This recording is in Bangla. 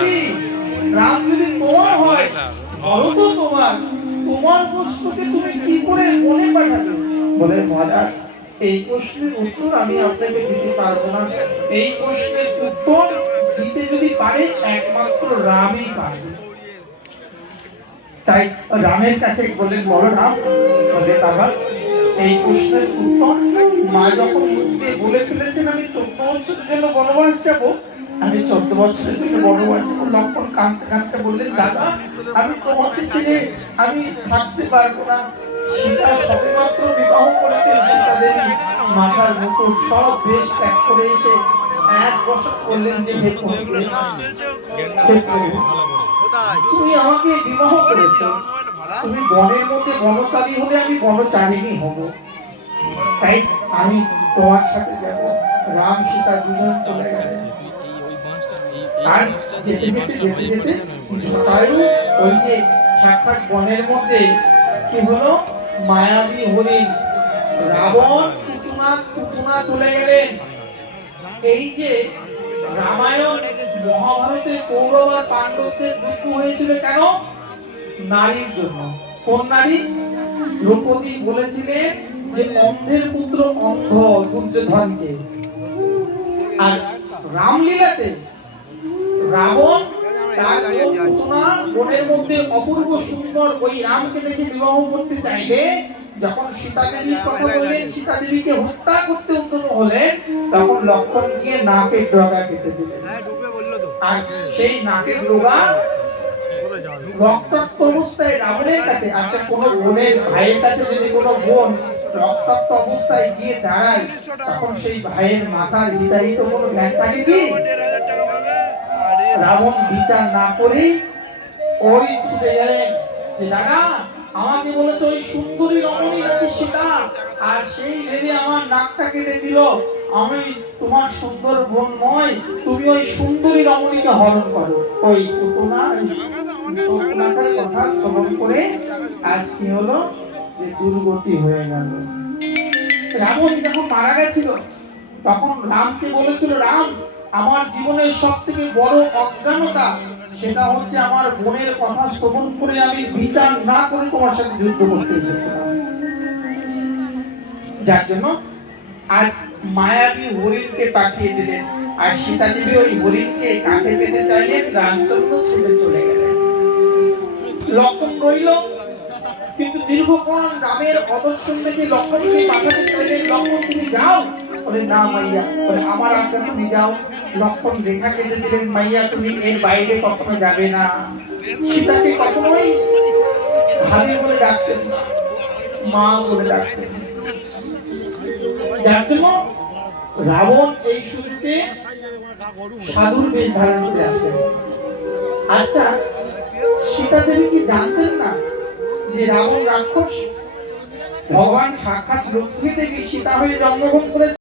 কি রাম যদি তোমার হয়, বলো তো তোমার প্রশ্নকে তুমি কি করে মনে পাঠাবে? বলে মহারাজ, এই প্রশ্নের উত্তর আমি আপনাকে দিতে পারবো না। এই প্রশ্নের উত্তর দিতে যদি পারে একমাত্র রামই পারে। তাই রামের কাছে বললেন, বলো রাম। বলে বাবা, এই প্রশ্নের উত্তর মা যখন মুখে বলে ফেলেছেন আমি 14 বছরের জন্য বনবাস যাব, আমি 14 বছরের জন্য বনবাস যাব। লক্ষ্মণ কাঁদতে কাঁদতে বললেন, দাদা আমি তোমাকে ছেড়ে আমি থাকতে পারবো না। সীতা সবেমাত্র বিবাহ করেছেন, সীতা দেবী মাথার মুকুট সব বেশ ত্যাগ করে এসে এক বছর করলেন যে হে তুমি আমাকে বিবাহ করেছ, তুমি বনের মধ্যে বনচারী হলে আমি বনচারিণী হব, তাই আমি তোমার সাথে যাব। রাম সীতা দুজন চলে গেলেন। আর যেতে যেতে যেতে যেতে জটায়ু ওই যে সাক্ষাৎ বনের মধ্যে কি হলো, মায়াবী হরিণ রাবণ পুতুনা চলে গেলেন। এই যে রামায়ণ মহাভারতে কৌরব আর পাণ্ডবদের যুদ্ধ হয়েছিল কেন? নারীর জন্য। কোন নারী? দ্রৌপদী বলেছিলেন যে অন্ধের পুত্র অন্ধ দুর্যোধনকে। আর রামলীলাতে রাবণ তার পুতুনা বনের মধ্যে অপূর্ব সুন্দর ওই রামকে দেখে বিবাহ করতে চাইলে যখন সীতা দেবীর কথা বললেন, সীতা দেবীকে হত্যা করতে উদ্যত হলেন, তখন লক্ষ্মণ গিয়ে নাকের ডগা কেটে দিলেন। আর সেই নাকের ডগা রক্তাক্ত অবস্থায় রাবণের কাছে, আচ্ছা কোন বোনের ভাইয়ের কাছে যদি কোনো বোন রক্তাক্ত অবস্থায় গিয়ে দাঁড়ায়, তখন সেই ভাইয়ের মাথার হৃদায়িত কোনো জ্ঞান থাকে কি? রাবণ বিচার না করে ওই ছুটে গেলেন যে দাদা আমাকে বলেছে ওই সুন্দরী রমণী নাকি সীতা, আর সেই ভেবে আমার নাকটা কেটে দিল। আমি তোমার সুন্দর বোন নয়, তুমি ওই সুন্দরী রমণীকে হরণ করো। ওই পুতনার কথা শ্রবণ করে আজ কি হলো, যে দুর্গতি হয়ে গেল। রাবণ যখন মারা গেছিল তখন রামকে বলেছিল, রাম আমার জীবনের সব থেকে বড় অজ্ঞানতা সেটা হচ্ছে আমার বোনের কথা শ্রবণ করে আমি বিচার না করে তোমার সাথে যুদ্ধ করতে এসেছিলাম। যার জন্য আজ মায়াবী হরিণকে পাঠিয়ে দিলেন, আর সীতা দেবী ওই হরিণকে কাছে পেতে চাইলেন, রামচন্দ্র ছুটে চলে গেলেন। লক্ষ্মণ রইল, কিন্তু দীর্ঘক্ষণ রামের অদর্শন দেখে লক্ষ্মণকে পাঠাতে চাইলেন, লক্ষ্মণ তুমি যাও। বলে না মাইয়া, বলে আমার আজ্ঞা তুমি যাও। লক্ষ্মণ রেখা কেটে দিলেন, মাইয়া তুমি এর বাইরে কখনো যাবে না। সীতাকে কখনোই ভাবি বলে ডাকতেন না, মা বলে ডাকতেন। যার জন্য রাবণ এই সুযোগে সাধুর বেশ ধারণ করে আসলেন। আচ্ছা সীতা দেবী কি জানতেন না যে রাবণ রাক্ষস? ভগবান সাক্ষাৎ লক্ষ্মী দেবী সীতা হয়ে জন্মগ্রহণ করেছে।